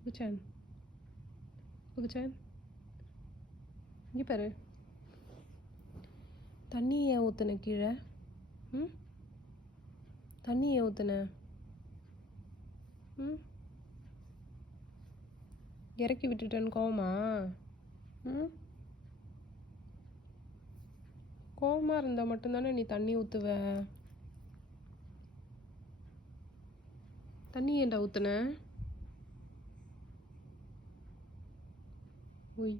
புகுச்சேன் புகுச்சேன் இங்கே பாரு. தண்ணி ஏன் ஊற்றுன கீழே? ம் தண்ணி ஏன் ஊற்றுன? ம் இறக்கி விட்டுட்டேன்னு கோவமா? ம் கோவமாக இருந்தால் மட்டும்தானே நீ தண்ணி ஊற்றுவ. தண்ணி ஏன்டா ஊற்றுன? ஒய்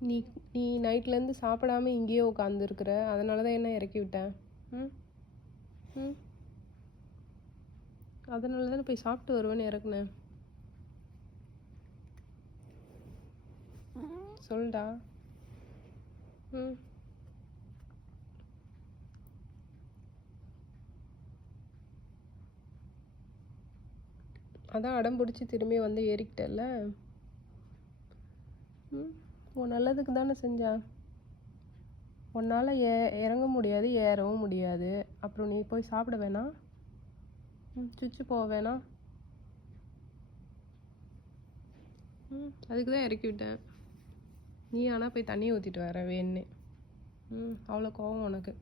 நீ நீ நைட்லேருந்து சாப்பிடாம இங்கேயே உட்காந்துருக்குற, அதனால தான் என்ன இறக்கி விட்டேன். ம் ம் அதனால தானே போய் சாப்பிட்டு வருவேன்னு இறக்குனேன். சொல்டா. ம் அதான் அடம் பிடிச்சி திரும்பி வந்து ஏறிக்கிட்டல. ம் உன் நல்லதுக்கு தானே செஞ்சா. உன்னால் இறங்க முடியாது, ஏறவும் முடியாது. அப்புறம் நீ போய் சாப்பிட வேணாம். சுச்சு போக வேணாம். அதுக்கு தான் இறக்கி விட்டேன். நீ ஆனால் போய் தண்ணி ஊற்றிட்டு வர வேணுன்னு. அவ்வளோ கோவம் உனக்கு.